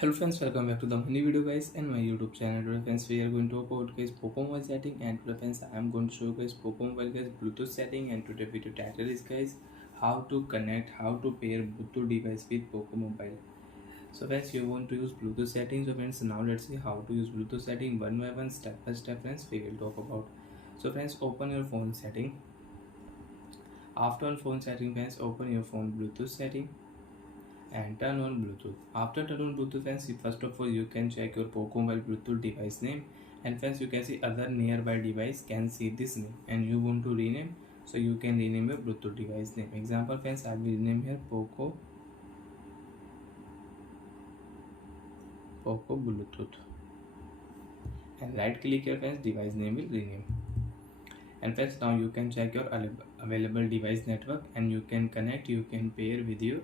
Hello friends, welcome back to the mini video guys and my YouTube channel. Today friends, we are going to talk about guys Poco mobile setting, and today friends I am going to show you guys Poco mobile guys Bluetooth setting. And today video title is guys how to connect, how to pair Bluetooth device with Poco mobile. So friends, you want to use Bluetooth settings. So friends, now let's see how to use Bluetooth setting one by one, step by step friends we will talk about. So friends, open your phone setting. After on phone setting friends, open your phone Bluetooth setting and turn on Bluetooth. After turn on Bluetooth friends, first of all you can check your Poco mobile Bluetooth device name, and friends you can see other nearby device can see this name and you want to rename, so you can rename your Bluetooth device name. Example friends, I will rename here Poco Bluetooth, and right click here friends, device name will rename. And friends, now you can check your available device network and you can connect, you can pair with your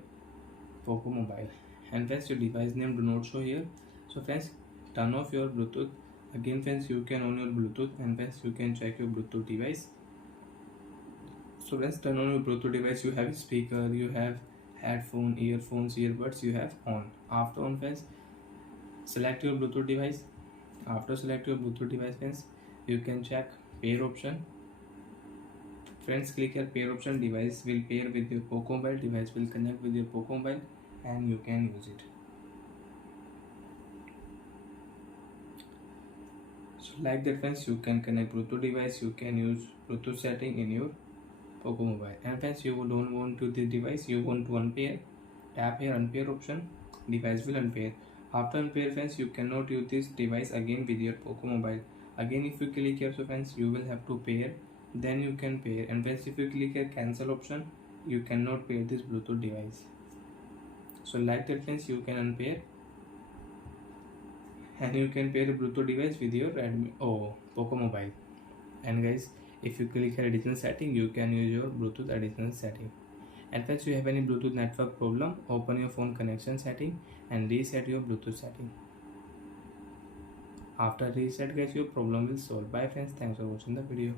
Poco mobile. And friends, your device name do not show here, so friends turn off your Bluetooth. Again friends, you can on your Bluetooth, and friends you can check your Bluetooth device. So friends, turn on your Bluetooth device. You have speaker, you have headphone, earphones, earbuds, you have on. After on friends, select your Bluetooth device. After select your Bluetooth device friends, you can check pair option. Friends, click here pair option. Device will pair with your Poco mobile, device will connect with your Poco mobile and you can use it. So like that friends, you can connect Bluetooth device, you can use Bluetooth setting in your Poco mobile. And friends, you don't want to this device, you want to unpair, tap here unpair option, device will unpair. After unpair friends, you cannot use this device again with your Poco mobile. Again if you click here, so friends you will have to pair, then you can pair. And friends, if you click here cancel option, you cannot pair this Bluetooth device. So like that friends, you can unpair and you can pair a Bluetooth device with your Redmi Poco mobile. And guys, if you click here additional setting, you can use your Bluetooth additional setting. And friends, you have any Bluetooth network problem, open your phone connection setting and reset your Bluetooth setting. After reset guys, your problem will solve. Bye friends, thanks for watching the video.